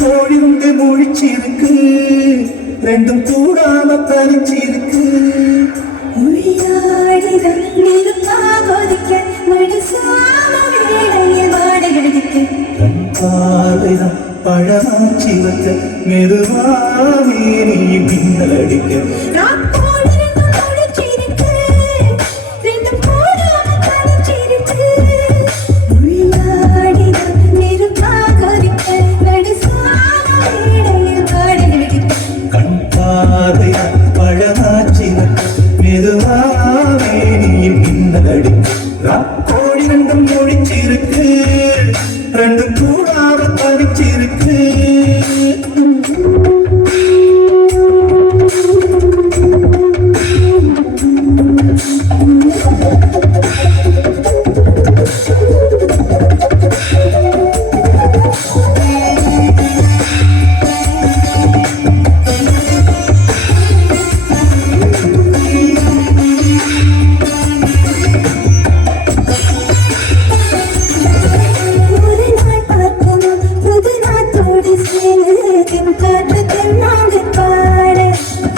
கோழிருந்து முழிச்சிருக்கு ரெண்டும் கூடாம தனிச்சிருக்கு பார்வைதான் பழமாச்சி வைக்க மெதுவாவே நீ பின்னல் அடிக்க பழமாச்சி மெதுவாவே நீ பின்னல் அடிக்க கோழி ரெண்டும் முடிச்சிருக்கு ரெண்டும் கூடாம தனிச்சிருக்கு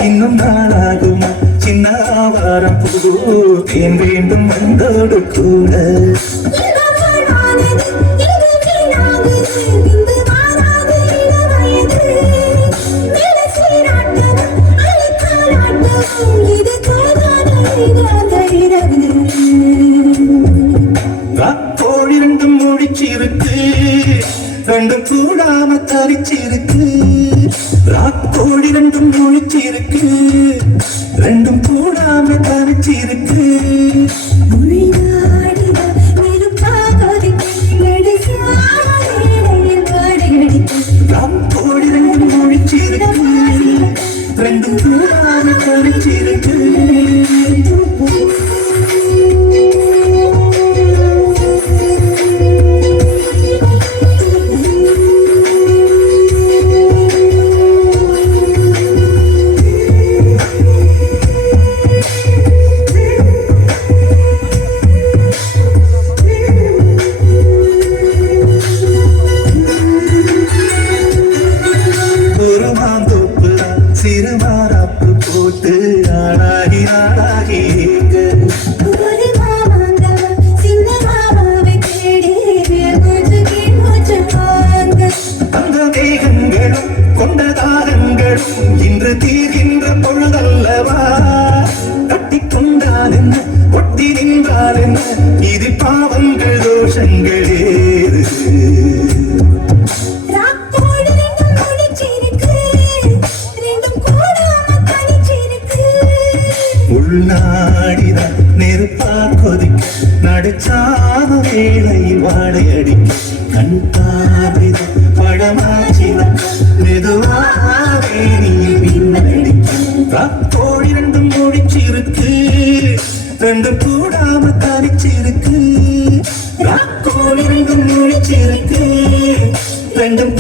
இன்னும் நாளாகும் சின்ன ஆவாரம் புது தேன் வேண்டும் வந்தோடு கூட கோழி ரெண்டும் முடிச்சிருக்கு ரெண்டும் கூடாம தரிச்சிருக்கு கோழி ரெண்டும் முழிச்சிருக்கு ரெண்டும் கூடாம தனிச்சிருக்கு கோழி ரெண்டும் முழிச்சிருக்கு ரெண்டும் கூடாம தனிச்சிருக்கு சிறுமாறாப்பு போட்டு ஆடாகி ஆடாகி அந்த தேகங்களும் கொண்ட தாகங்களும் இன்று தீர்கின்ற பொழுதல்லவா கட்டி கொண்டால் என்ன ஒட்டி நின்றால் என்ன இது பாவங்கள் தோஷங்களே உள்நாடிதான் நெருப்பா கொதிக்க நடுச்சாத வேளையில் வாடையடிக்க கண் பார்வைதான் பழமாச்சி மெதுவாவே நீ பின்னல் அடிக்க கோழி ரெண்டும் முடிச்சிருக்கு ரெண்டும் கூடாம தனிச்சிருக்கு கோழி ரெண்டும் முடிச்சிருக்கு ரெண்டும்